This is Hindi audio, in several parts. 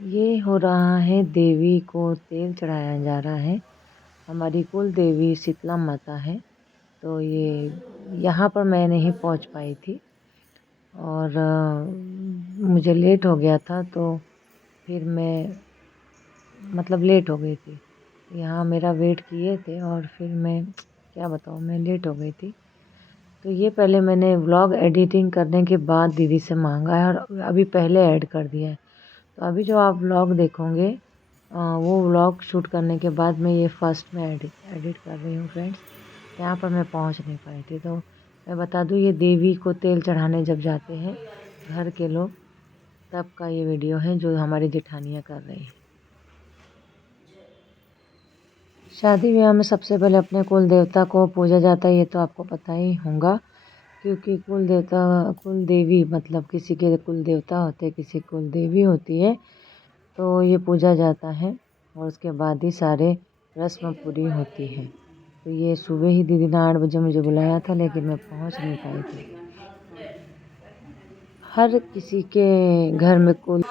ये हो रहा है, देवी को तेल चढ़ाया जा रहा है। हमारी कुल देवी शीतला माता है। तो ये यहाँ पर मैं नहीं पहुँच पाई थी और मुझे लेट हो गया था, तो फिर मैं मतलब लेट हो गई थी। यहाँ मेरा वेट किए थे और फिर मैं क्या बताऊँ, मैं लेट हो गई थी। तो ये पहले मैंने व्लॉग एडिटिंग करने के बाद दीदी से मांगा है और अभी पहले ऐड कर दिया है। तो अभी जो आप व्लॉग देखोगे वो व्लॉग शूट करने के बाद मैं ये फर्स्ट में एडिट कर रही हूँ फ्रेंड्स। यहाँ पर मैं पहुँच नहीं पाई थी। तो मैं बता दूँ, ये देवी को तेल चढ़ाने जब जाते हैं घर के लोग, तब का ये वीडियो है जो हमारी जेठानियाँ कर रही हैं। शादी ब्याह में सबसे पहले अपने कुल देवता को पूजा जाता है, ये तो आपको पता ही होगा। क्योंकि कुल देवता, कुल देवी मतलब किसी के कुल देवता होते हैं, किसी कुल देवी होती है, तो ये पूजा जाता है और उसके बाद ही सारे रस्म पूरी होती है। तो ये सुबह ही दीदी ने 8 बजे मुझे बुलाया था, लेकिन मैं पहुंच नहीं पाई थी। हर किसी के घर में कुल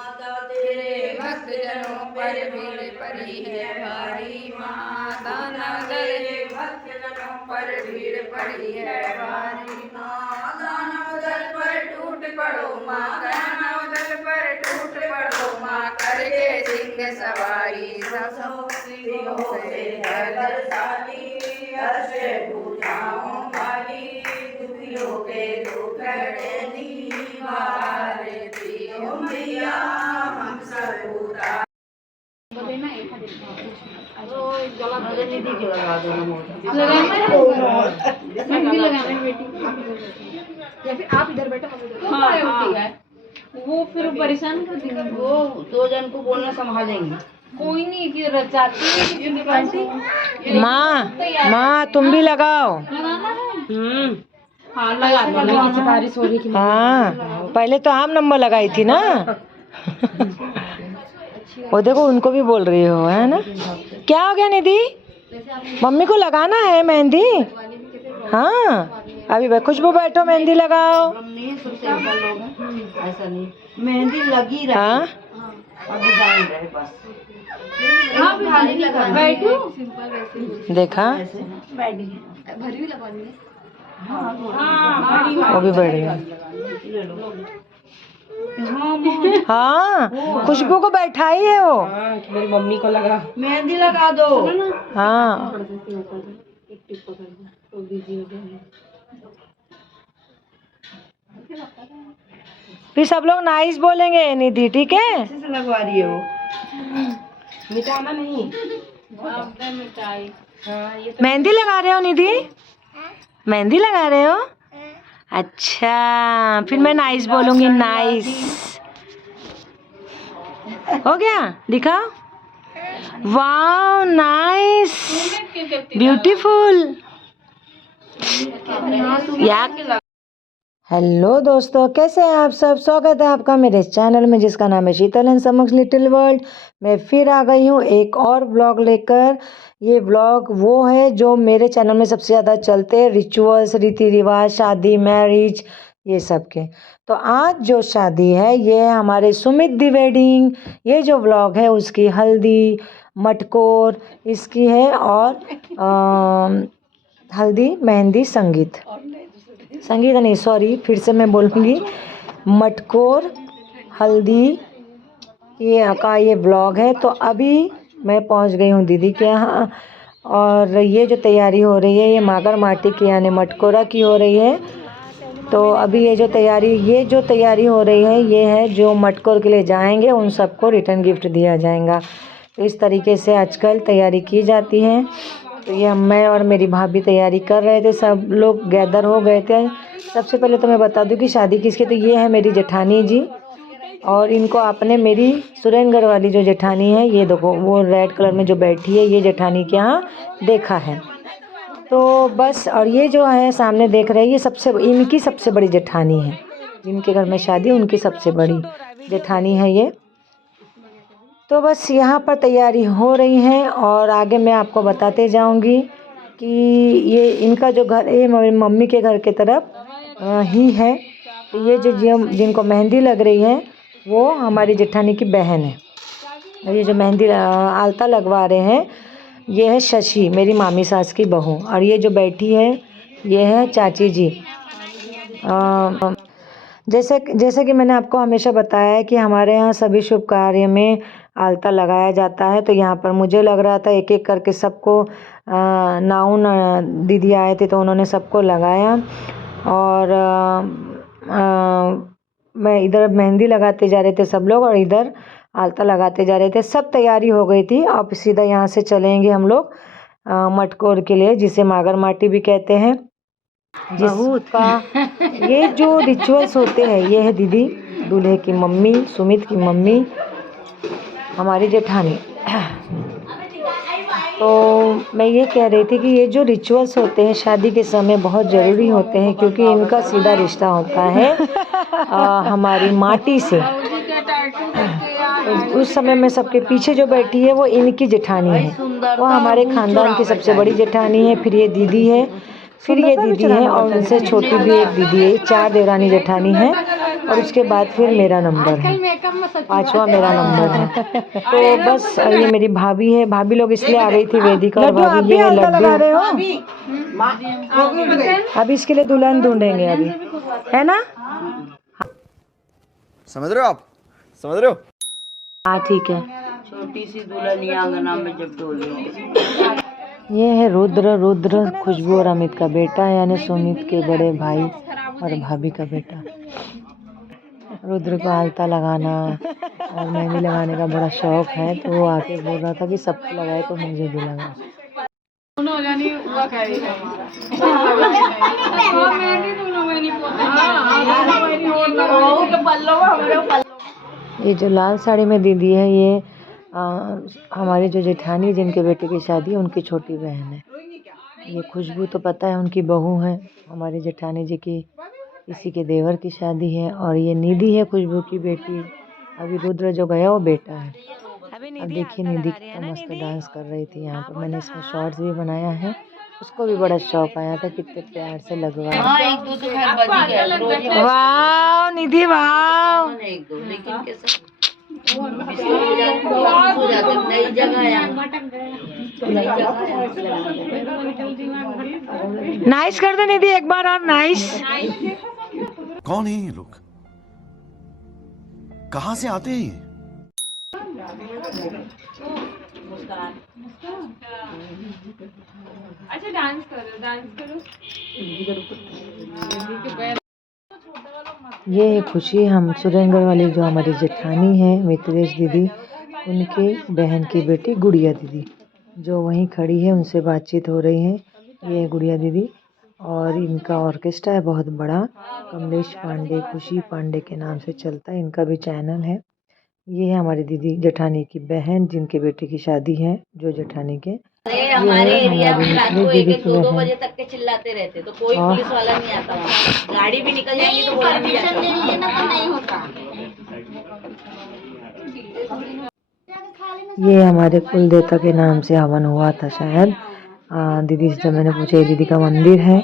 भक्तजनों पर भीड़ पड़ी है भारी माँ, दानव दल भक्तजनों पर भीड़ पड़ी है भारी माँ, दानव दल पर टूट पड़ो माँ, दानव दल पर टूट पड़ो माँ, करके सिंह सवारी सब सिंहों से बलशाली, ऐसे पूजाओं वाली दुखियों के दुख निवारती हो मैया हम सब उदार। या फिर आप इधर बैठो, वो फिर परेशान कर देंगे। वो 2 जन को बोलना संभालेंगे। कोई नहीं, फिर आंटी माँ तुम भी लगाओ। हाँ लगा दो, बारिश हो रही थी। हाँ पहले तो आम नंबर लगाई थी ना। वो देखो उनको भी बोल रही हो, है ना। क्या हो गया निधि, मम्मी को लगाना है मेहंदी। हाँ अभी खुशबू बैठो, मेहंदी लगाओ। ऐसा नहीं, मेहंदी लगी रही। हाँ देखा, वो भी बैठ गया। हाँ खुशबू को बैठाई है वो। मेरी मम्मी को लगा मेहंदी लगा दो। हाँ फिर सब लोग नाइस बोलेंगे निधि, ठीक है। अच्छे से लगवा रही है वो, मिटाना नहीं। मिटाई। मेहंदी लगा रहे हो निधि, मेहंदी लगा रहे हो। अच्छा फिर मैं नाइस बोलूंगी, नाइस। हो गया, दिखाओ। Wow nice, beautiful. हेलो दोस्तों, कैसे हैं आप सब। स्वागत है आपका मेरे इस चैनल में जिसका नाम है शीतल एंड समक्ष लिटिल वर्ल्ड। मैं फिर आ गई हूँ एक और व्लॉग लेकर। ये व्लॉग वो है जो मेरे चैनल में सबसे ज़्यादा चलते हैं, रिचुअल्स, रीति रिवाज, शादी, मैरिज, ये सब के। तो आज जो शादी है ये है हमारे सुमित दी वेडिंग। ये जो व्लॉग है उसकी हल्दी, मटकोर इसकी है, और हल्दी, मेहंदी, संगीत नहीं, सॉरी फिर से मैं बोलूँगी, मटकोर, हल्दी ये ब्लॉग है। तो अभी मैं पहुंच गई हूं दीदी के यहाँ, और ये जो तैयारी हो रही है ये मागर माटी की यानी मटकोरा की हो रही है। तो अभी ये जो तैयारी हो रही है ये है जो मटकोर के लिए जाएंगे उन सबको रिटर्न गिफ्ट दिया जाएगा। तो इस तरीके से आजकल तैयारी की जाती है। तो ये मैं और मेरी भाभी तैयारी कर रहे थे, सब लोग गैदर हो गए थे। सबसे पहले तो मैं बता दूं कि शादी किसकी, तो ये है मेरी जेठानी जी, और इनको आपने मेरी सुरेंद्रगढ़ वाली जो जेठानी है, ये देखो वो रेड कलर में जो बैठी है, ये जेठानी के यहाँ देखा है। तो बस, और ये जो है सामने देख रहे हैं ये इनकी सबसे बड़ी जेठानी है, जिनके घर में शादी उनकी सबसे बड़ी जेठानी है ये। तो बस यहाँ पर तैयारी हो रही है और आगे मैं आपको बताते जाऊंगी कि ये इनका जो घर है मेरी मम्मी के घर की तरफ ही है। तो ये जो जिनको मेहंदी लग रही है वो हमारी जेठानी की बहन है। और ये जो मेहंदी आलता लगवा रहे हैं ये है शशि, मेरी मामी सास की बहू। और ये जो बैठी है ये है चाची जी। जैसे कि मैंने आपको हमेशा बताया है कि हमारे यहाँ सभी शुभ कार्य में आलता लगाया जाता है। तो यहाँ पर मुझे लग रहा था एक एक करके सबको नाउन दीदी आए थे तो उन्होंने सबको लगाया। और मैं इधर मेहंदी लगाते जा रहे थे सब लोग और इधर आलता लगाते जा रहे थे। सब तैयारी हो गई थी। अब सीधा यहाँ से चलेंगे हम लोग मटकोर के लिए, जिसे मागर माटी भी कहते हैं। जिसका ये जो रिचुअल्स होते हैं ये है दीदी दूल्हे की मम्मी, सुमित की मम्मी, हमारी जेठानी। तो मैं ये कह रही थी कि ये जो रिचुअल्स होते हैं शादी के समय बहुत ज़रूरी होते हैं, क्योंकि इनका सीधा रिश्ता होता है हमारी माटी से। उस समय में सबके पीछे जो बैठी है वो इनकी जेठानी है, वो हमारे ख़ानदान की सबसे बड़ी जेठानी है। फिर ये दीदी है, फिर ये दीदी है और उनसे छोटी भी एक दीदी है। 4 देवरानी जेठानी है और उसके बाद फिर मेरा नंबर है, 5वां मेरा नंबर है। तो बस ये मेरी भाभी है। भाभी लोग इसलिए आ गई थी वेदिका और भाभी ये लड्डू। अभी इसके लिए दुल्हन ढूंढेंगे अभी, है ना? समझ रहे हो आप? समझ रहे हो? हाँ ठीक है। छोटी सी दुल्हन आंगना में जब डोली। ये है रुद्र खुशबू और अमित का बेटा, यानी सुमित के बड़े भाई और भाभी का बेटा। रुद्र को आलता लगाना और मेहंदी लगाने का बड़ा शौक है, तो वो आके बोल रहा था कि सबको लगाए तो मुझे भी लगा। ये जो लाल साड़ी में दीदी है ये हमारी जो जेठानी जिनके बेटे की शादी है उनकी छोटी बहन है। ये खुशबू तो पता है उनकी बहू है, हमारी जेठानी जी की इसी के देवर की शादी है। और ये निधि है खुशबू की बेटी। अभी रुद्र जो गया वो बेटा है। अब देखिए निधि कितना मस्त डांस कर रही थी यहाँ पर। मैंने इसमें शॉर्ट्स भी बनाया है, उसको भी बड़ा शौक आया था, कितने प्यार से लगवाया। वाह निधि वाह। नई जगह नाइस कर दे निधि एक बार और, नाइस। कौन है ये लोग? कहां से आते हैं ये? अच्छा डांस करो। ये है खुशी, हम सुरेंद्र वाली जो हमारी जेठानी है मित्रेश दीदी, उनके बहन की बेटी गुड़िया दीदी जो वहीं खड़ी है, उनसे बातचीत हो रही है। ये है गुड़िया दीदी और इनका ऑर्केस्ट्रा है बहुत बड़ा, कमलेश पांडे, खुशी पांडे के नाम से चलता है, इनका भी चैनल है। ये है हमारी दीदी जेठानी की बहन जिनके बेटे की शादी है, जो जेठानी के। हमारे एरिया में रात को 1-2 बजे तक के चिल्लाते रहते, तो कोई पुलिस वाला नहीं आता वहाँ। गाड़ी भी निकल जाएगी तो परमिशन ले लिए ना तो नहीं होता। ये हमारे कुल देवता के नाम से हवन हुआ था शायद। दीदी से जब मैंने पूछा, ये दीदी का मंदिर है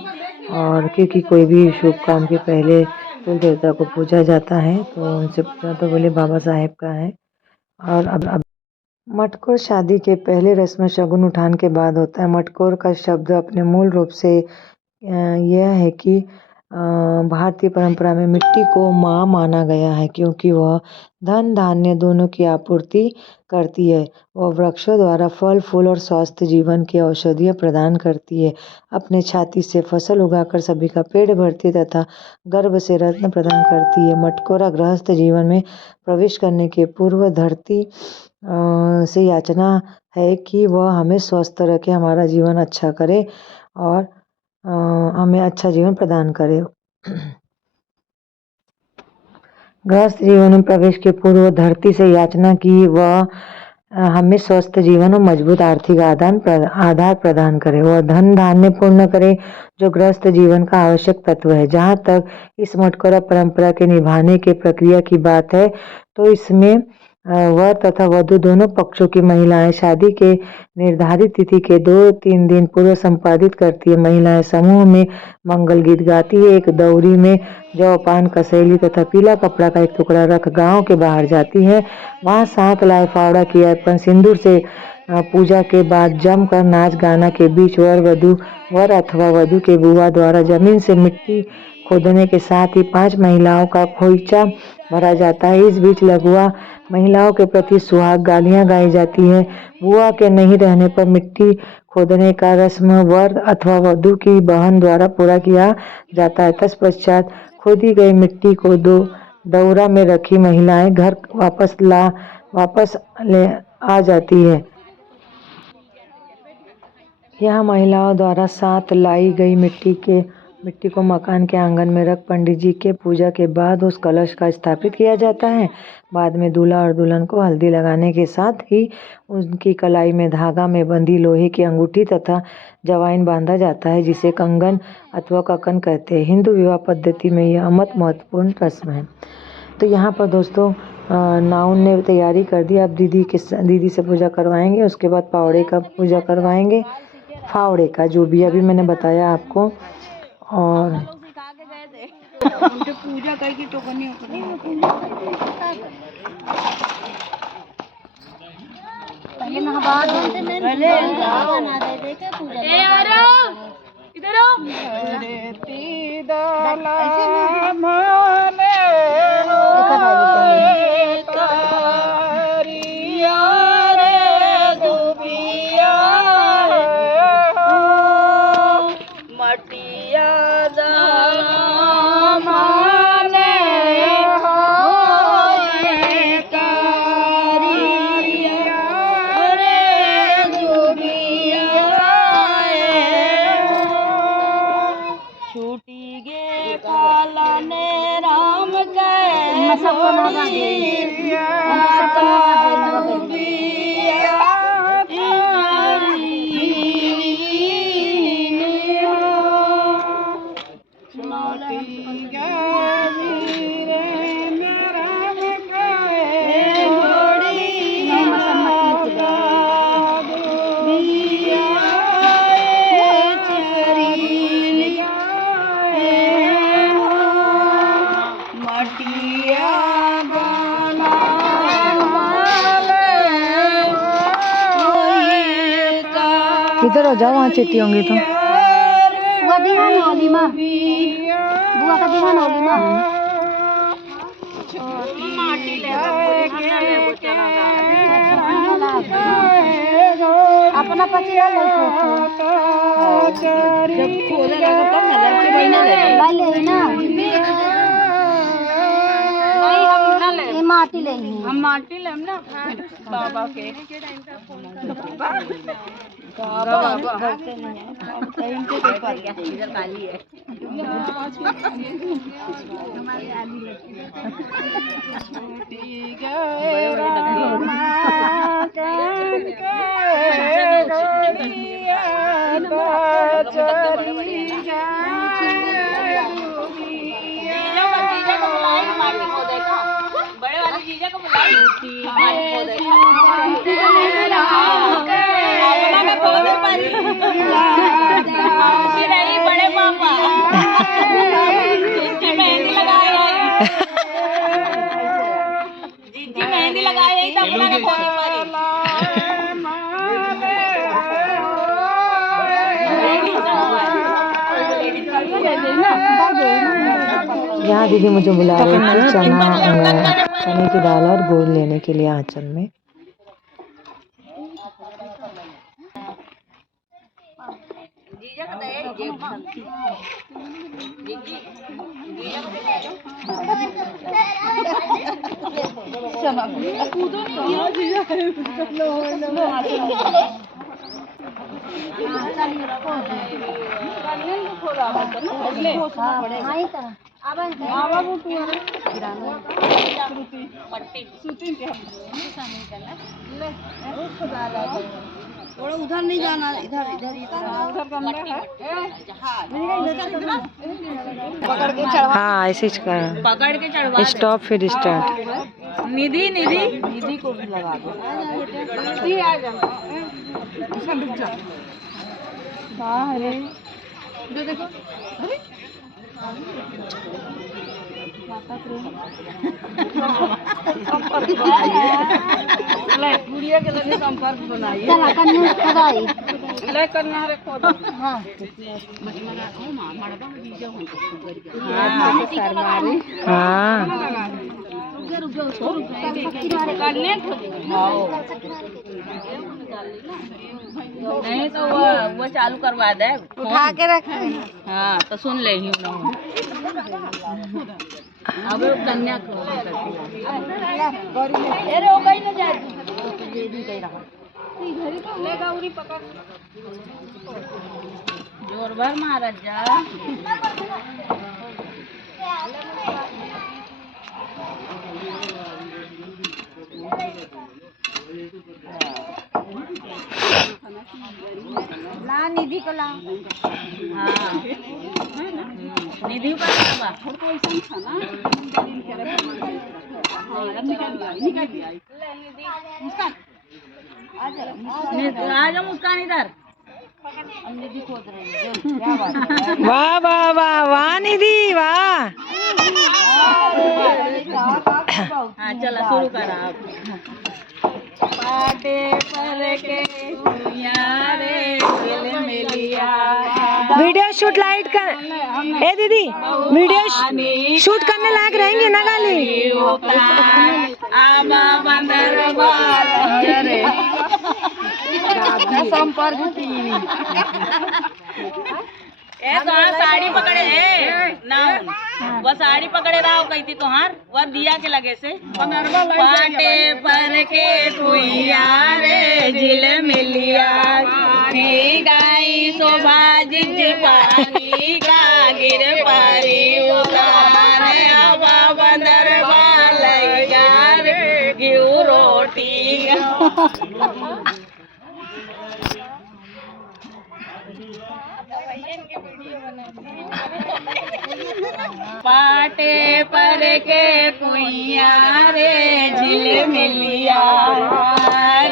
और क्योंकि कोई भी शुभ काम के पहले कुल देवता को पूजा जाता है, तो उनसे पूछा तो बोले बाबा साहेब का है। और अब मटकोर शादी के पहले रस्म शगुन उठान के बाद होता है। मटकोर का शब्द अपने मूल रूप से यह है कि भारतीय परंपरा में मिट्टी को माँ माना गया है, क्योंकि वह धन धान्य दोनों की आपूर्ति करती है। वह वृक्षों द्वारा फल फूल और स्वस्थ जीवन की औषधियाँ प्रदान करती है। अपने छाती से फसल उगाकर सभी का पेट भरती है तथा गर्भ से रत्न प्रदान करती है। मटकोरा गृहस्थ जीवन में प्रवेश करने के पूर्व धरती से याचना है कि वह हमें स्वस्थ रखे, हमारा जीवन अच्छा करे और हमें अच्छा जीवन प्रदान करे। गृहस्थ जीवन में प्रवेश के पूर्व धरती से याचना की वह हमें स्वस्थ जीवन और मजबूत आर्थिक आधार प्रदान करे। वह धन धान्य पूर्ण करे जो गृहस्थ जीवन का आवश्यक तत्व है। जहाँ तक इस मटकोरा परंपरा के निभाने के प्रक्रिया की बात है, तो इसमें वर तथा वधु दोनों पक्षों की महिलाएं शादी के निर्धारित तिथि के 2-3 दिन पूर्व संपादित करती है। महिलाएं समूह में मंगल गीत गाती है। एक दौरी में जौ, पान, कसैली तथा पीला कपड़ा का एक टुकड़ा रख गांव के बाहर जाती है। वहां 7 लाए फावड़ा की अर्पण सिंदूर से पूजा के बाद जमकर नाच गाना के बीच वर अथवा वधु के बुआ द्वारा जमीन से मिट्टी खोदने के साथ ही 5 महिलाओं का खोइचा भरा जाता है। इस बीच लघुआ महिलाओं के प्रति सुहाग गालियां गाई जाती हैं। बुआ के नहीं रहने पर मिट्टी खोदने का रस्म वर अथवा वधु की बहन द्वारा पूरा किया जाता है। तत्पश्चात खोदी गई मिट्टी को दौरा में रखी महिलाएं घर वापस ले आ जाती है। यहाँ महिलाओं द्वारा 7 लाई गई मिट्टी को मकान के आंगन में रख पंडित जी के पूजा के बाद उस कलश का स्थापित किया जाता है। बाद में दूल्हा और दुल्हन को हल्दी लगाने के साथ ही उनकी कलाई में धागा में बंधी लोहे की अंगूठी तथा जवाइन बांधा जाता है, जिसे कंगन अथवा ककन कहते हैं। हिंदू विवाह पद्धति में यह महत्वपूर्ण रस्म है। तो यहाँ पर दोस्तों नाउन ने तैयारी कर दी। अब दीदी से पूजा करवाएंगे। उसके बाद फावड़े का पूजा करवाएंगे, फावड़े का जो भी अभी मैंने बताया आपको। और पूजा करके टोकनी इधर हो जाओ, वहाँ चिट्ठी होंगी तो बुआ का दिहान होली माँ अपना पति ले ना माटी ले हम माटी ले ना बाबा के इधर काली है बड़े वाले जीजा को बुलाई बड़े पापा जीजी मेहंदी लगाए यही तो अपना यहाँ दीदी मुझे बुला रही थी चने की दाल और गुड़ लेने के लिए आंचल में। उधर नहीं जाना, इधर इधर इधर करना है। हाँ ऐसे ही कर, पकड़ के चढ़वा स्टॉप फिर स्टार्ट। निधि निधि निधि को भी लगा दो। निधि आ जा। बाहर है जो देखो गुड़िया के लगे संपर्क बनाइए ले करना रे खोद हां नहीं तो वो चालू करवा दे उठा के रख। हाँ तो सुन ले ही ना अब कन्या को अरे हो गई ना जा ये भी कह रहा घर को ले गौरी पकड़ जोर भर महाराज जा ला निधि को ला। हाँ निधि का करवा थोड़ा कोई संख्या ना हां निकाल दिया मुस्कान आ जा मुस्कान इधर हम निधि खोद रहे हैं क्या बात है। वाह वाह वाह वाह निधि वाह। हाँ चला शुरू करा आप। पाटे पर के यारे दिल मिलिया वीडियो शूट लाइट कर ए दीदी वीडियो शूट करने लायक रहेंगे ना गाली आबा बंदर बारे संपर्क की ए तो साड़ी पकड़े है ना वो साड़ी पकड़े रहा कहती तोहार वह दिया के लगे से पाटे पर के कुइया रे झिल मिलिया गाई शोभा जिज पानी का गिर पारी उतार आवा बंदर बालैया रे घिउ रोटी पाटे पर के कुइया रे झिल मिलिया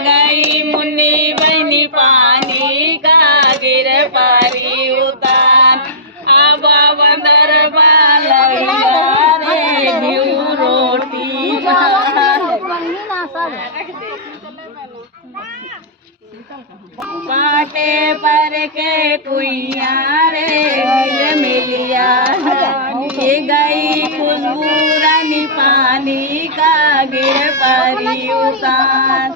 गई मुन्नी बहनी पानी का गिर पारी उतार आबा बंदर बालैया रे घिउ रोटी पाटे पर के कुइया रे झिल मिलिया गई खुशबू रानी पानी का गिर परी उतार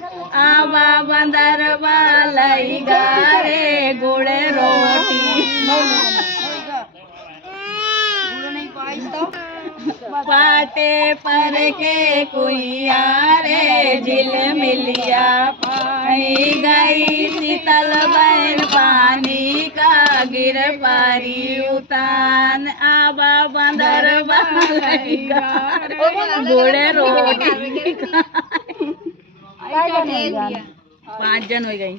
आबा बंदर बालई गारे गुड़ रोटी पाटे पर के कुइया रे झिल मिलिया पाई गई शीतल बहन पानी का गिर पारी उतान आबा बंदर बालई गुड़ रोटी 5 जन हो गई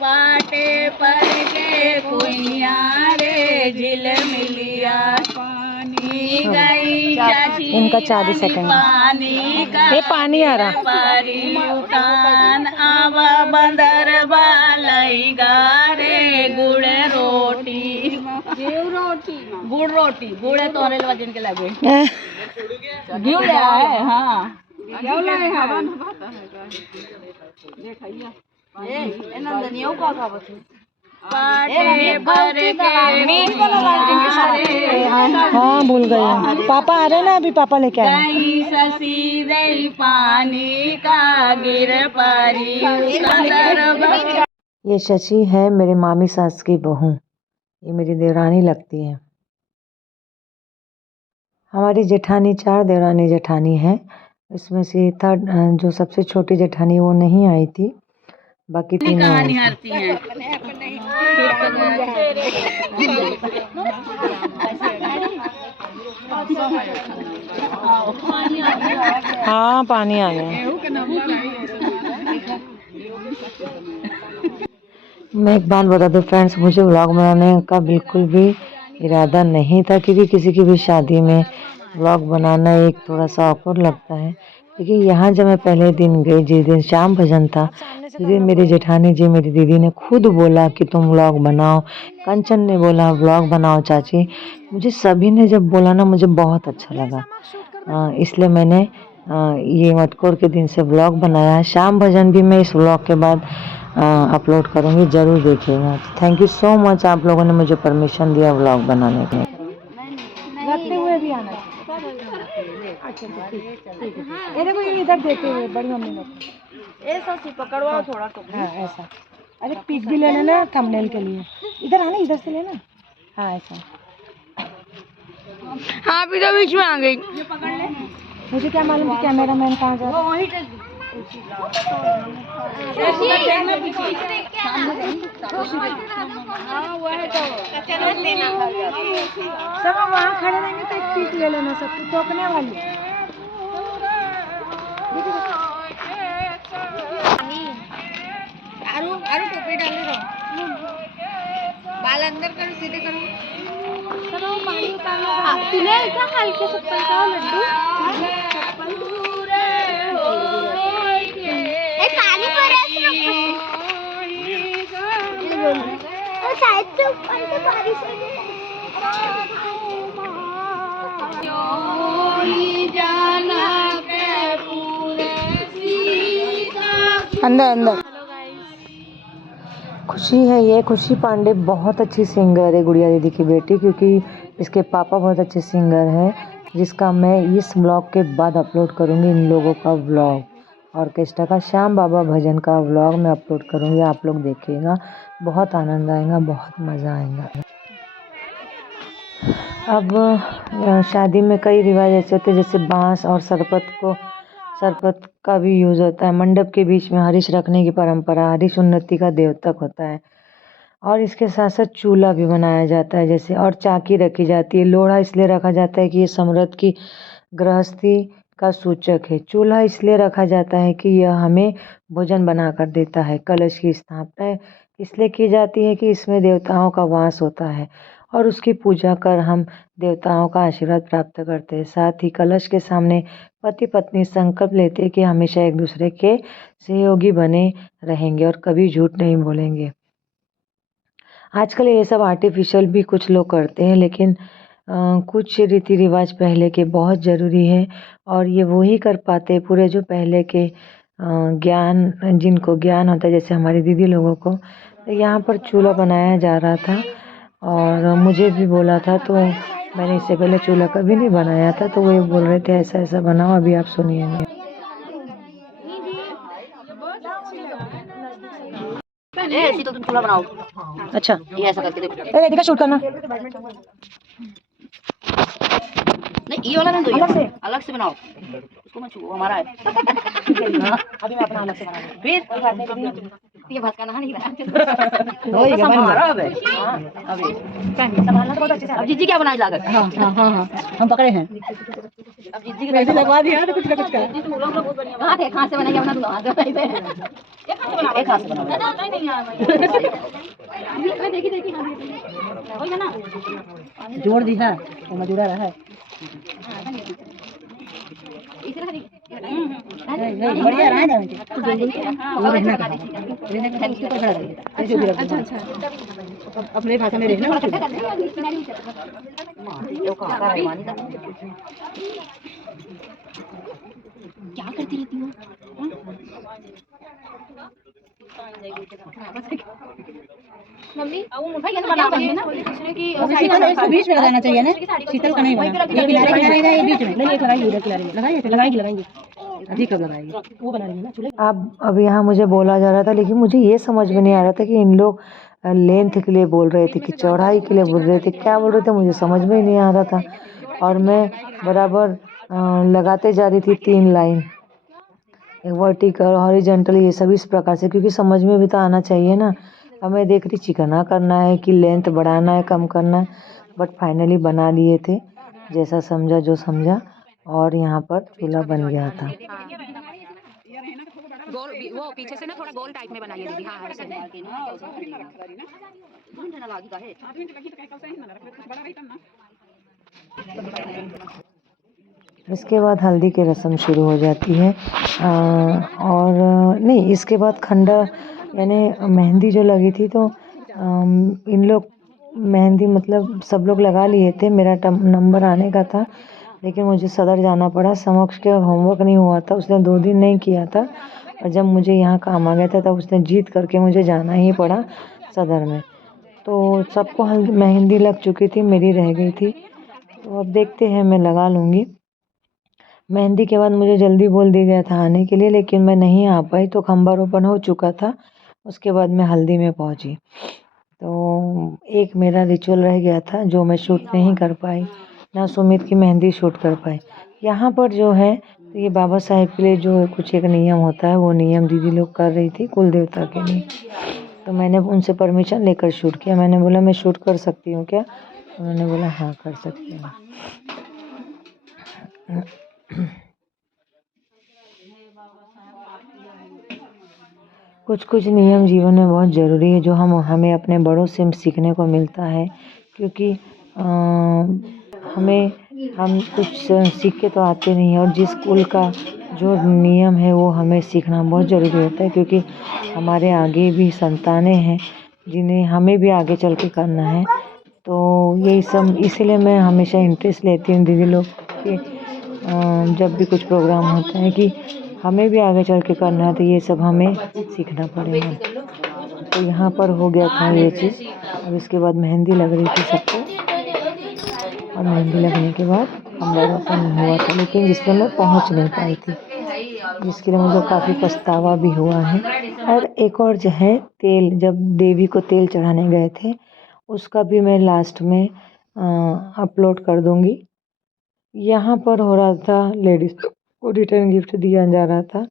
पाटे पर के कुइया रे झिल मिलिया गई चाची इनका 40 सेकंड पानी का ये पानी आ रहा पारी उतान आवा बंदर बालई गारे गुड़ रोटी गुड़ रोटी गुड़े तोरे वजन के लगे घी है हाँ हाँ भूल गए पापा आ रहे ना अभी पापा लेके आए ससी दई पानी का गिर पारी ये शशि है मेरे मामी सास की बहू ये मेरी देवरानी लगती है हमारी जेठानी 4 देवरानी जेठानी है इसमें से थर्ड जो सबसे छोटी जेठानी वो नहीं आई थी बाकी तीनों आई थी। हाँ पानी आ गया मैं एक बात बता दूं फ्रेंड्स मुझे व्लॉग बनाने का बिल्कुल भी इरादा नहीं था क्योंकि किसी की भी शादी में व्लॉग बनाना एक थोड़ा सा awkward लगता है, क्योंकि यहाँ जब मैं पहले दिन गई, जिस दिन शाम भजन था, उस दिन मेरी जेठानी जी, मेरी दीदी ने खुद बोला कि तुम व्लॉग बनाओ। कंचन ने बोला व्लॉग बनाओ चाची। मुझे सभी ने जब बोला ना, मुझे बहुत अच्छा लगा। इसलिए मैंने ये मटकोर के दिन से व्लॉग बनाया है। शाम भजन भी मैं इस व्लॉग के बाद अपलोड करूँगी, ज़रूर देखिएगा। थैंक यू सो मच, आप लोगों ने मुझे परमिशन दिया व्लॉग बनाने के लिए। रखते हुए भी आना। अच्छा ठीक है। ये देखो, ये इधर देते हुए बड़ी मम्मी लोग ऐसा सी पकड़वाओ थोड़ा तो। हाँ ऐसा। अरे पिक भी ले लेना थंबनेल के लिए। इधर आना, इधर से लेना। हाँ ऐसा। हाँ भी तो बीच में आ गई। मुझे क्या मालूम कि कैमरामैन कहाँ जा रहा है। सब वहाँ खड़े रहेंगे तो एक पिक ले लेना, सब टोकने वाली। आरू आरू टोपी डाले रहो, बाल अंदर करो, सीधे करो। तूने ऐसा हल्के से पलटाओ लड्डू। पानी शायद से ऊपर से बारिश अंदर अंदर। खुशी है ये, खुशी पांडे बहुत अच्छी सिंगर है, गुड़िया दीदी की बेटी, क्योंकि इसके पापा बहुत अच्छे सिंगर हैं, जिसका मैं इस ब्लॉग के बाद अपलोड करूँगी। इन लोगों का व्लॉग, ऑर्केस्ट्रा का, श्याम बाबा भजन का व्लॉग मैं अपलोड करूँगी। आप लोग देखिएगा, बहुत आनंद आएगा, बहुत मज़ा आएगा। अब शादी में कई रिवाज ऐसे होते हैं, जैसे बांस और सरपत का भी यूज़ होता है। मंडप के बीच में हरीश रखने की परंपरा, हरीश उन्नति का द्योतक होता है। और इसके साथ साथ चूल्हा भी बनाया जाता है, जैसे, और चाकी रखी जाती है। लोढ़ा इसलिए रखा जाता है कि ये समृद्ध की गृहस्थी का सूचक है। चूल्हा इसलिए रखा जाता है कि यह हमें भोजन बना कर देता है। कलश की स्थापना इसलिए की जाती है कि इसमें देवताओं का वास होता है, और उसकी पूजा कर हम देवताओं का आशीर्वाद प्राप्त करते हैं। साथ ही कलश के सामने पति पत्नी संकल्प लेते हैं कि हमेशा एक दूसरे के सहयोगी बने रहेंगे और कभी झूठ नहीं बोलेंगे। आजकल ये सब आर्टिफिशियल भी कुछ लोग करते हैं, लेकिन कुछ रीति रिवाज पहले के बहुत ज़रूरी है, और ये वही कर पाते पूरे जो पहले के ज्ञान, जिनको ज्ञान होता है, जैसे हमारी दीदी लोगों को। तो यहाँ पर चूल्हा बनाया जा रहा था, और मुझे भी बोला था, तो मैंने इससे पहले चूल्हा कभी नहीं बनाया था, तो वो बोल रहे थे ऐसा ऐसा बनाओ। अभी आप सुनिए। ऐसी तो तुम चूल्हा बनाओ। अच्छा, ये ऐसा करके देखो। देखा शूट करना। नहीं, ये वाला नहीं, दो अलग से बनाओ। उसको मत छुओ, हमारा है। अभी मैं अपना अलग से बनाऊंगा। फिर ये भात का नहीं रहा। वो सब हमारा है। अभी संभालना तो बहुत अच्छे से। अब जीजी क्या बनाई लागत? हाँ, हम पकड़े हैं। अब जीजी के पैसे लगवा दिया तो कुछ ना कुछ कर। कहाँ थे? कहाँ से बनाएंगे? अपना दूल्हा हाथ से एक हाथ से बनाओ। नहीं यार भाई, देखी वही है ना, जोड़ दी है तो मजूरा रहा है। नहीं बढ़िया रहा है ना। अच्छा अपने भाषा में रहना। क्या करती रहती हो? मम्मी बीच में लगाना चाहिए ना, शीतल का नहीं बना। ये बीच में लगाएंगे। अभी कब लगाएंगे? वो बना रही है ना। अब यहाँ मुझे बोला जा रहा था, लेकिन मुझे ये समझ में नहीं आ रहा था कि इन लोग लेंथ के लिए बोल रहे थे कि चौड़ाई के लिए बोल रहे थे, क्या बोल रहे थे मुझे समझ में ही नहीं आ रहा था। और मैं बराबर लगाते जा रही थी 3 लाइन, वर्टिकल, हॉरिजॉन्टल, ये सब इस प्रकार से, क्योंकि समझ में भी तो आना चाहिए ना। अब मैं देख रही चिकना करना है कि लेंथ बढ़ाना है, कम करना है, बट फाइनली बना लिए थे, जैसा समझा जो समझा, और यहाँ पर चूल्हा बन गया था। गोल वो पीछे से ना थोड़ा गोल टाइप में बनाइए दीदी। हाँ ऐसे इसके बाद हल्दी की रस्म शुरू हो जाती है। और नहीं, इसके बाद खंडा यानी मेहंदी जो लगी थी, तो इन लोग मेहंदी मतलब सब लोग लगा लिए थे, मेरा नंबर आने का था, लेकिन मुझे सदर जाना पड़ा। समक्ष के होमवर्क नहीं हुआ था, उसने 2 दिन नहीं किया था, और जब मुझे यहाँ काम आ गया था तब उसने जीत करके मुझे जाना ही पड़ा सदर में। तो सबको मेहंदी लग चुकी थी, मेरी रह गई थी। तो अब देखते हैं, मैं लगा लूँगी। मेहंदी के बाद मुझे जल्दी बोल दिया गया था आने के लिए, लेकिन मैं नहीं आ पाई, तो खंबा रोपण हो चुका था। उसके बाद मैं हल्दी में पहुंची। तो एक मेरा रिचुअल रह गया था जो मैं शूट नहीं कर पाई, ना सुमित की मेहंदी शूट कर पाई। यहाँ पर जो है, तो ये बाबा साहेब के लिए जो कुछ एक नियम होता है, वो नियम दीदी लोग कर रही थी कुल देवता के लिए। तो मैंने उनसे परमिशन लेकर शूट किया। मैंने बोला मैं शूट कर सकती हूँ क्या? उन्होंने बोला हाँ कर सकती हूँ। कुछ कुछ नियम जीवन में बहुत ज़रूरी है, जो हमें अपने बड़ों से सीखने को मिलता है, क्योंकि हम कुछ सीख के तो आते नहीं हैं, और जिस कुल का जो नियम है वो हमें सीखना बहुत ज़रूरी होता है, क्योंकि हमारे आगे भी संतानें हैं जिन्हें हमें भी आगे चल के करना है। तो यही सब इसीलिए मैं हमेशा इंटरेस्ट लेती हूँ दीदी लोग के जब भी कुछ प्रोग्राम होता है कि हमें भी आगे चल के करना है, तो ये सब हमें सीखना पड़ेगा। तो यहाँ पर हो गया था ये चीज़। अब इसके बाद मेहंदी लग रही थी सबको, और मेहंदी लगने के बाद हमारा ओपन हुआ था, लेकिन जिसमें मैं पहुँच नहीं पाई थी, जिसके लिए मुझे काफ़ी पछतावा भी हुआ है। और एक और जो है तेल, जब देवी को तेल चढ़ाने गए थे, उसका भी मैं लास्ट में अपलोड कर दूँगी। यहाँ पर हो रहा था लेडीज़ को रिटर्न गिफ्ट दिया जा रहा था।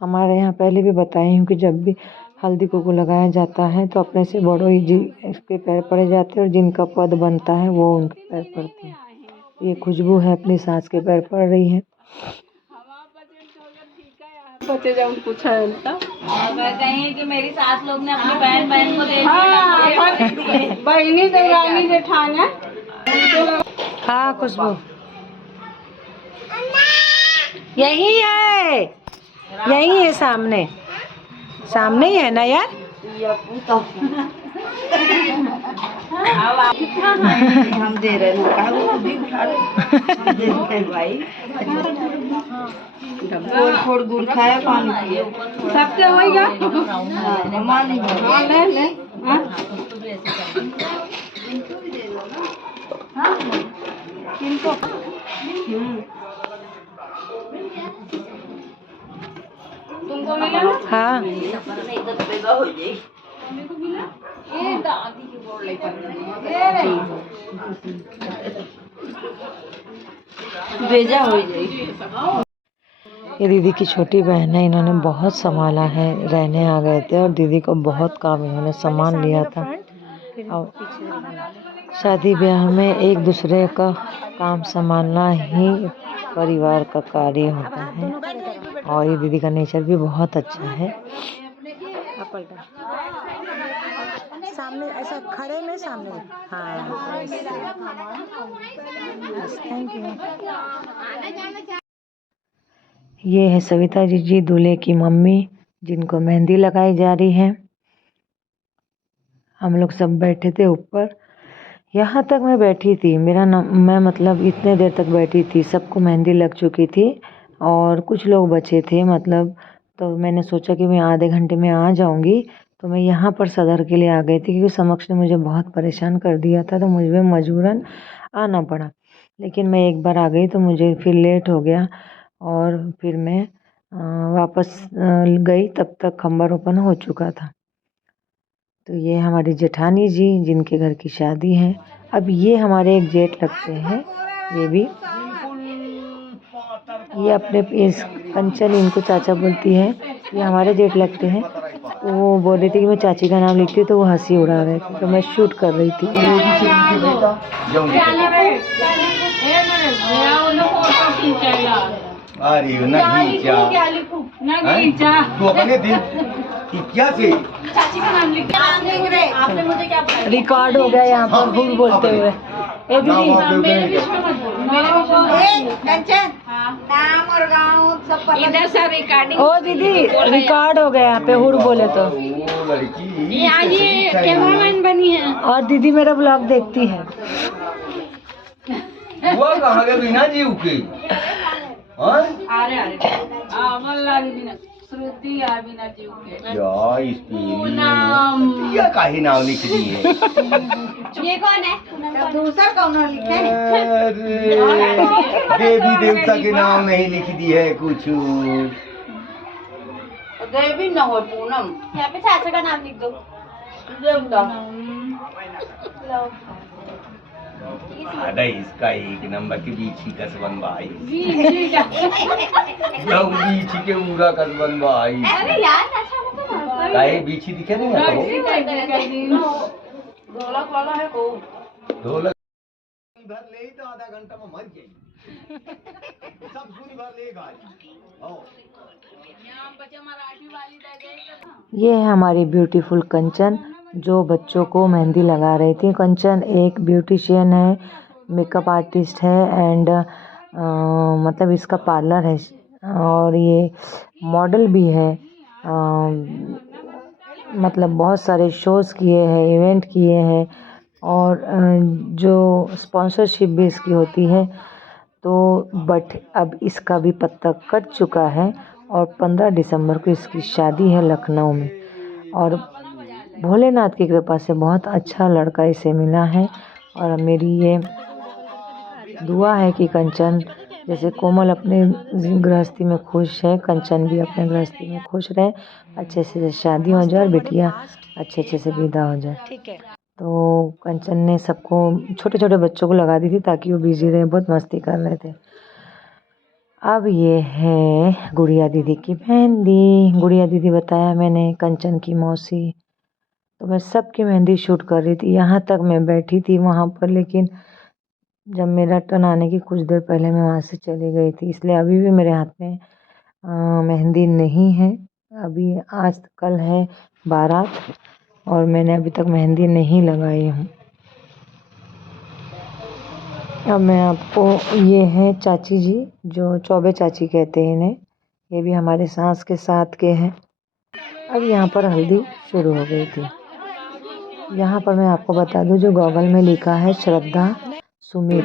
हमारे यहाँ पहले भी बताई हूँ कि जब भी हल्दी कुमकुम लगाया जाता है तो अपने से बड़ों ही जी के पैर पड़े जाते हैं, और जिनका पद बनता है वो उनके पैर पड़ते हैं। ये खुशबू है अपनी सास के पैर पड़ रही है। बचे जाओ कुछ है उनका। कहीं कि मेरी सास लोग ने अपनी बहन को दे दिया। बहनी देवरानी जेठानी। हाँ खुशबू यही है, यही है, सामने सामने ही है ना यार। हम दे रहे हैं, वो भी उठा रहे भाई। फोड़ गुड़ खाया, पानी पिए, सबसे होएगा। मानी ले ले किनको तुमको मिला? हाँ ये दादी की बोल ले भेजा हो जाए। ये दीदी की छोटी बहन है, इन्होंने बहुत संभाला है, रहने आ गए थे और दीदी को बहुत काम इन्होंने सामान लिया था। और शादी ब्याह में एक दूसरे का काम संभालना ही परिवार का कार्य होता है, और ये दीदी का नेचर भी बहुत अच्छा है। सामने ऐसा खड़े में सामने, हाँ थैंक यू। ये है सविता जी दूल्हे की मम्मी, जिनको मेहंदी लगाई जा रही है। हम लोग सब बैठे थे ऊपर, यहाँ तक मैं बैठी थी, मैं मतलब इतने देर तक बैठी थी, सबको मेहंदी लग चुकी थी और कुछ लोग बचे थे मतलब। तो मैंने सोचा कि मैं आधे घंटे में आ जाऊंगी, तो मैं यहाँ पर सदर के लिए आ गई थी, क्योंकि समक्ष ने मुझे बहुत परेशान कर दिया था, तो मुझे मजबूरन आना पड़ा। लेकिन मैं एक बार आ गई तो मुझे फिर लेट हो गया, और फिर मैं वापस गई, तब तक खंबा रोपण हो चुका था। तो ये हमारी जेठानी जी, जिनके घर की शादी है। अब ये हमारे एक जेठ लगते हैं, ये भी, ये अपने इस कंचन, इनको चाचा बोलती है, ये हमारे जेठ लगते हैं। तो वो बोल रही थी कि मैं चाची का नाम लिखती हूँ, तो वो हंसी उड़ा रहे थे, तो मैं शूट कर रही थी। अरे तो अपने दिन कि क्या से चाची का नाम लिख आपने मुझे क्या बताया? रिकॉर्ड हो गया यहाँ पर भूल बोलते हुए। ए दीदी नाम और गाँव सब पता। इधर सब रिकॉर्डिंग। ओ दीदी रिकॉर्ड हो गया यहाँ पे हुड़ बोले तो। वो लड़की ये आज ये कैमरामैन बनी है। और दीदी मेरा ब्लॉग देखती है। वो कहाँ गए बिना जीव के? हाँ? श्रुति आ बिना जीव के। या इस पे या काहे नाम लिख दिए? ये कौन है? तब दूसरा कौन लिखे? अरे देवी देवता के नाम नहीं लिख दिए है कुछ। देवी न हो पूनम। यहाँ पे चाचा का नाम लिख दो। अरे इसका एक नंबर की बीछी कसबन भाई। लव बीछी के पूरा कसबन भाई। अरे यार चाचा को तो नाम काहे बीछी दिखे नहीं आता वो? ढोलक वाला है को। ढोलक भर ले तो आधा घंटा में मर गई। सब पूरी भर लेगा। ये है हमारी ब्यूटीफुल कंचन जो बच्चों को मेहंदी लगा रही थी। कंचन एक ब्यूटिशियन है, मेकअप आर्टिस्ट है एंड मतलब इसका पार्लर है और ये मॉडल भी है। मतलब बहुत सारे शोज़ किए हैं, इवेंट किए हैं और जो स्पॉन्सरशिप भी इसकी होती है। तो बट अब इसका भी पत्ता कट चुका है और 15 दिसंबर को इसकी शादी है लखनऊ में। और भोलेनाथ की कृपा से बहुत अच्छा लड़का इसे मिला है और मेरी ये दुआ है कि कंचन जैसे कोमल अपने गृहस्थी में खुश है, कंचन भी अपने गृहस्थी में खुश रहे, अच्छे से शादी हो जाए और बिटिया अच्छे से विदा हो जाए। ठीक है। तो कंचन ने सबको छोटे छोटे बच्चों को लगा दी थी ताकि वो बिजी रहे, बहुत मस्ती कर रहे थे। अब ये है गुड़िया दीदी की मेहंदी। गुड़िया दीदी बताया मैंने कंचन की मौसी। तो मैं सबकी मेहंदी शूट कर रही थी, यहाँ तक मैं बैठी थी वहाँ पर, लेकिन जब मेरा टर्न आने की कुछ देर पहले मैं वहाँ से चली गई थी, इसलिए अभी भी मेरे हाथ में मेहंदी नहीं है। अभी आज कल है बारात और मैंने अभी तक मेहंदी नहीं लगाई हूँ। अब मैं आपको, ये है चाची जी जो चौबे चाची कहते हैं इन्हें, ये भी हमारे सास के साथ के हैं। अब यहाँ पर हल्दी शुरू हो गई थी। यहाँ पर मैं आपको बता दूं जो गॉगल में लिखा है श्रद्धा सुमित।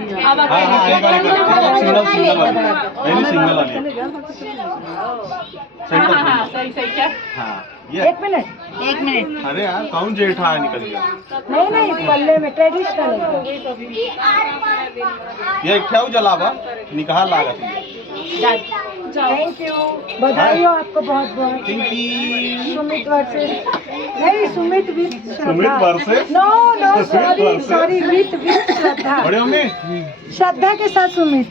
एक मिनट। अरे यार कौन जेठा निकल गया? नहीं पल्ले में ट्रेडिशनल ये क्यों जलावा निकाह लागत। थैंक यू, बधाई हो आपको बहुत बहुत। सुमित वर्सेस नहीं, Sumit with Shraddha. No sorry with Shraddha. बड़े होंगे श्रद्धा के साथ सुमित।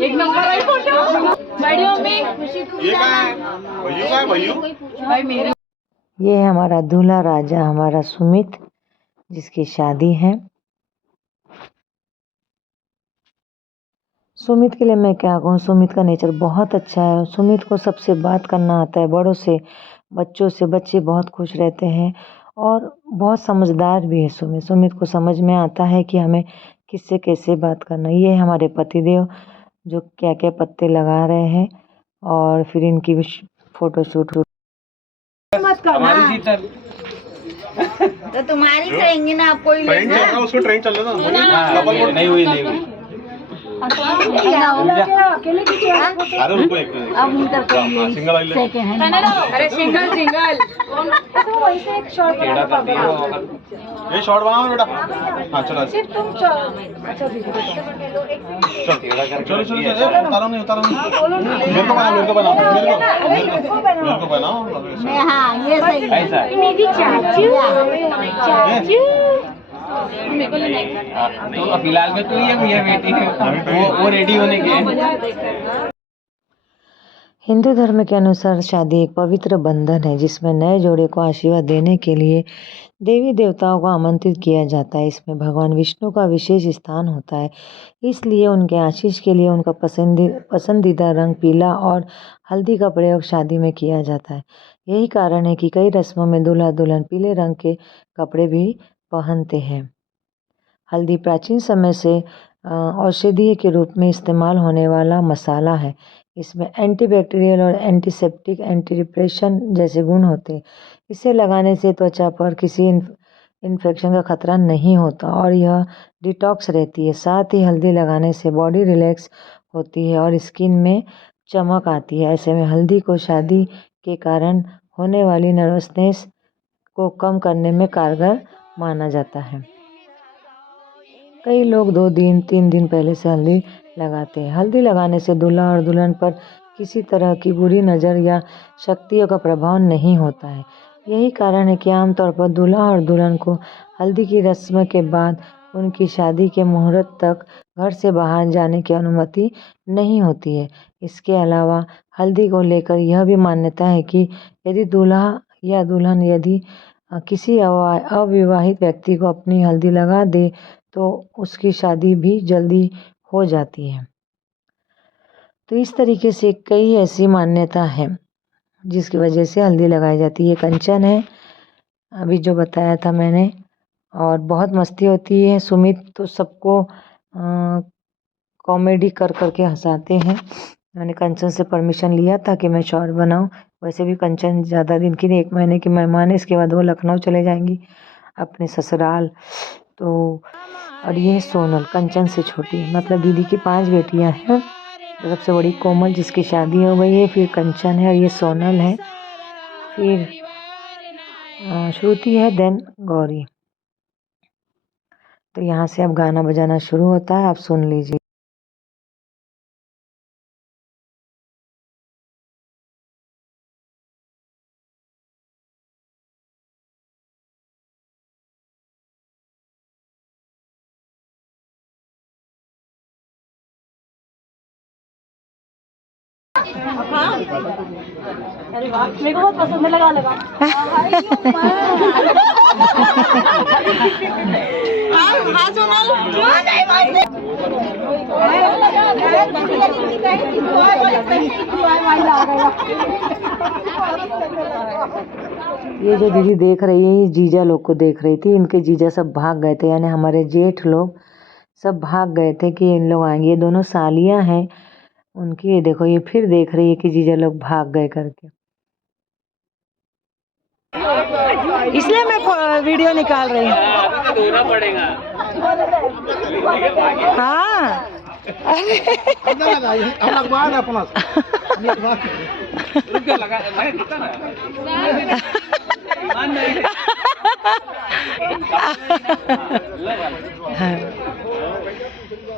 एक नंबर आई फोटो। बड़ी मम्मी ये कहाँ है? भैयू भाई मेरे। ये है हमारा दूल्हा राजा, हमारा सुमित जिसकी शादी है। सुमित के लिए मैं क्या कहूँ, सुमित का नेचर बहुत अच्छा है। सुमित को सबसे बात करना आता है, बड़ों से, बच्चों से। बच्चे बहुत खुश रहते हैं और बहुत समझदार भी है सुमित को समझ में आता है कि हमें किससे कैसे बात करना। ये हमारे पतिदेव जो क्या क्या पत्ते लगा रहे हैं और फिर इनकी भी फोटो शूट। तो तुम्हारी करेंगे ना, आपको ही ट्रेन चल रहा है, उसको ट्रेन चल रहा था। नहीं हुई अरे रुको एक मिनट। सिंगल आई ले। अरे सिंगल ये शॉर्ट बनाओ बेटा। हाँ चलो चलो उतारो नहीं मेरे को बनाओ हाँ ये सही है। मेरी चाचू तो फिलहाल में तो ये भैया बेटी है वो रेडी होने के। हिंदू धर्म के अनुसार शादी एक पवित्र बंधन है जिसमें नए जोड़े को आशीर्वाद देने के लिए देवी देवताओं को आमंत्रित किया जाता है। इसमें भगवान विष्णु का विशेष स्थान होता है, इसलिए उनके आशीष के लिए उनका पसंदीदा रंग पीला और हल्दी का प्रयोग शादी में किया जाता है। यही कारण है कि कई रस्मों में दूल्हा दुल्हन पीले रंग के कपड़े भी पहनते हैं। हल्दी प्राचीन समय से औषधीय के रूप में इस्तेमाल होने वाला मसाला है। इसमें एंटीबैक्टीरियल और एंटीसेप्टिक, एंटी रिप्रेशन जैसे गुण होते हैं। इसे लगाने से त्वचा पर किसी इन्फेक्शन का खतरा नहीं होता और यह डिटॉक्स रहती है। साथ ही हल्दी लगाने से बॉडी रिलैक्स होती है और स्किन में चमक आती है। ऐसे में हल्दी को शादी के कारण होने वाली नर्वसनेस को कम करने में कारगर माना जाता है। कई लोग 2 दिन 3 दिन पहले से हल्दी लगाते हैं। हल्दी लगाने से दूल्हा और दुल्हन पर किसी तरह की बुरी नज़र या शक्तियों का प्रभाव नहीं होता है। यही कारण है कि आमतौर पर दूल्हा और दुल्हन को हल्दी की रस्म के बाद उनकी शादी के मुहूर्त तक घर से बाहर जाने की अनुमति नहीं होती है। इसके अलावा हल्दी को लेकर यह भी मान्यता है कि यदि दूल्हा या दुल्हन यदि किसी अविवाहित व्यक्ति को अपनी हल्दी लगा दे तो उसकी शादी भी जल्दी हो जाती है। तो इस तरीके से कई ऐसी मान्यता है जिसकी वजह से हल्दी लगाई जाती है। ये कंचन है, अभी जो बताया था मैंने, और बहुत मस्ती होती है। सुमित तो सबको कॉमेडी कर करके हंसाते हैं। मैंने कंचन से परमिशन लिया था कि मैं शॉर्ट बनाऊं। वैसे भी कंचन ज़्यादा दिन की नहीं, 1 महीने की मेहमान है। इसके बाद वो लखनऊ चले जाएंगी अपने ससुराल। तो और ये सोनल, कंचन से छोटी, मतलब दीदी की 5 बेटियां हैं। सबसे बड़ी कोमल जिसकी शादी हो गई है, फिर कंचन है और ये सोनल है, फिर श्रुति है, देन गौरी। तो यहाँ से अब गाना बजाना शुरू होता है, आप सुन लीजिए। अरे वाह, मेरे को बहुत पसंद है, लगा हाँ सोनल, ये जो दीदी देख रही है, जीजा लोग को देख रही थी। इनके जीजा सब भाग गए थे, यानी हमारे जेठ लोग सब भाग गए थे कि इन लोग आएंगे। ये दोनों सालियां हैं उनकी। ये देखो, ये फिर देख रही है कि जीजा लोग भाग गए करके, इसलिए मैं वीडियो निकाल रही हूँ। हाँ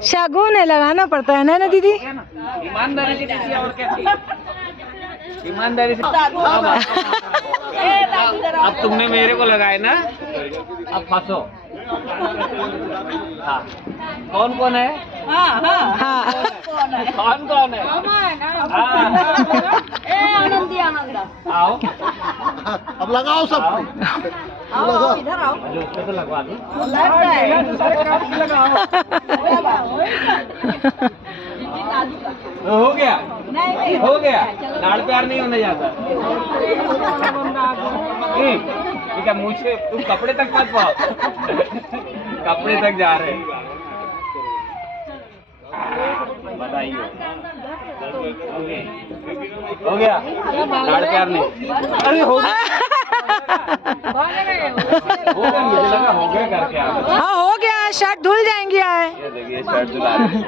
शगुन है, लगाना पड़ता है ना दीदी। ईमानदारी से दीजिए, और क्या चाहिए? ईमानदारी से। अब तुमने मेरे को लगाए ना, अब फंसो। हाँ, कौन कौन है? हाँ कौन कौन है? आनंदी आनंदा, आओ, अब लगाओ सब। इधर आओ। जो उसको तो लगवा दो। हो गया, हो गया। लाड़ प्यार नहीं होने जाता। ठीक है, मुझे तुम कपड़े तक मत पाओ। कपड़े तक जा रहे हैं। बताइए, हो गया? लाड़ प्यार नहीं। अरे हो गया, मुझे लगा हो गया करके। हाँ हो गया, शर्ट धुल जाएंगी। आए ये देखिए, शर्ट धुला रहे।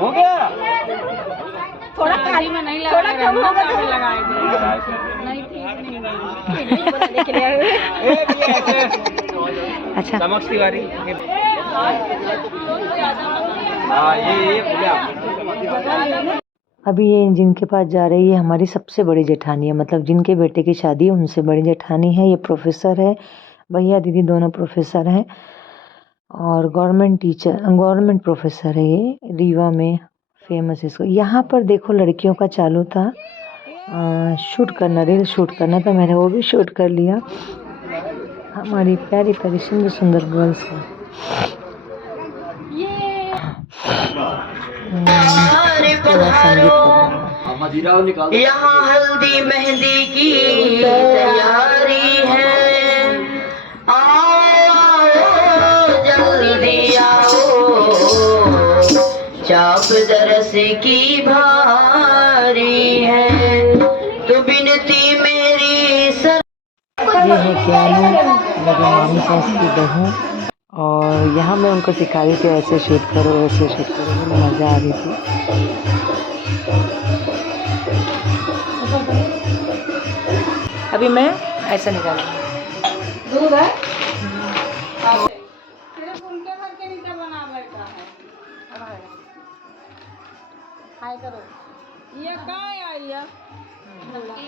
हो गया। थोड़ा काली में नहीं लगा, थोड़ा कम होगा तो लगाए नहीं अच्छा, चमक तिवारी। हाँ, ये अभी ये जिनके पास जा रही है हमारी सबसे बड़ी जेठानी है, मतलब जिनके बेटे की शादी है उनसे बड़ी जेठानी है। ये प्रोफेसर है, भैया दीदी दोनों प्रोफेसर हैं और गवर्नमेंट प्रोफेसर है। ये रीवा में फेमस इसको। यहाँ पर देखो लड़कियों का चालू था शूट करना, रील शूट करना, तो मैंने वो भी शूट कर लिया। हमारी प्यारी प्यारी सुंदर सुंदर गर्ल्स का यहाँ हल्दी मेहंदी की तैयारी है, आओ जल्दी आओ, चाप दरस की भारी है, तो बिनती मेरी सर। ये है ज्ञानू, मेरी मामी सास की बहू, और यहाँ मैं उनको सिखा रही थी ऐसे शूट करो वैसे शूट करो, मुझे मज़ा आ रही थी। अभी मैं ऐसा निकालूंगी दूध है। सिर्फ उनके घर के नीचे बना बैठा है। हाय करो। ये कहाँ आई है? बैठे